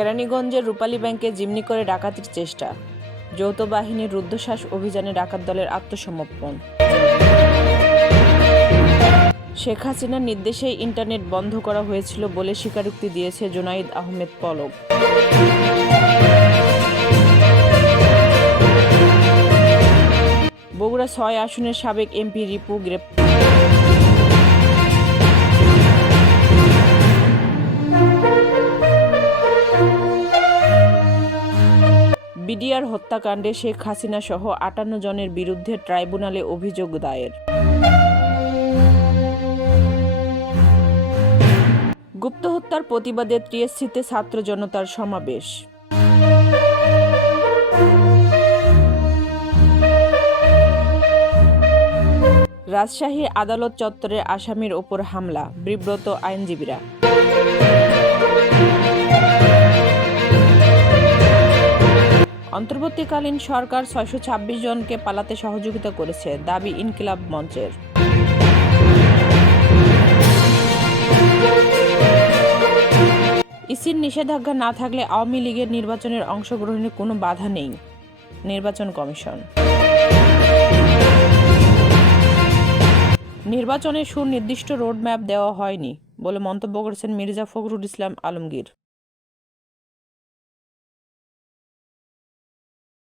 কেরানীগঞ্জের রূপালী ব্যাংকে জিম্মি করে ডাকাতির চেষ্টা, যৌথ বাহিনীর রুদ্ধশ্বাস অভিযানে ডাকাত দলের আত্মসমর্পণ। শেখ হাসিনার নির্দেশেই ইন্টারনেট বন্ধ করা হয়েছিল বলে স্বীকারোক্তি দিয়েছে জুনাইদ আহমেদ পলক। বগুড়া ৬ আসনের সাবেক এমপি রিপু গ্রেপ্তার। বিডিআর হত্যাকাণ্ডে শেখ হাসিনা সহ ৫৮ জনের বিরুদ্ধে ট্রাইব্যুনালে অভিযোগ দায়ের। গুপ্ত হত্যার প্রতিবাদে টিএসসিতে ছাত্র জনতার সমাবেশ। রাজশাহী আদালত চত্বরে আসামির ওপর হামলা, বিব্রত আইনজীবীরা। অন্তর্বর্তীকালীন সরকার ৬২৬ জনকে পালাতে সহযোগিতা করেছে, দাবি ইনকিলাব মঞ্চের। ইসির নিষেধাজ্ঞা না থাকলে আওয়ামী লীগের নির্বাচনের অংশগ্রহণে কোনো বাধা নেই, নির্বাচন কমিশন। নির্বাচনের সুনির্দিষ্ট রোডম্যাপ দেওয়া হয়নি বলে মন্তব্য করেছেন মির্জা ফখরুল ইসলাম আলমগীর।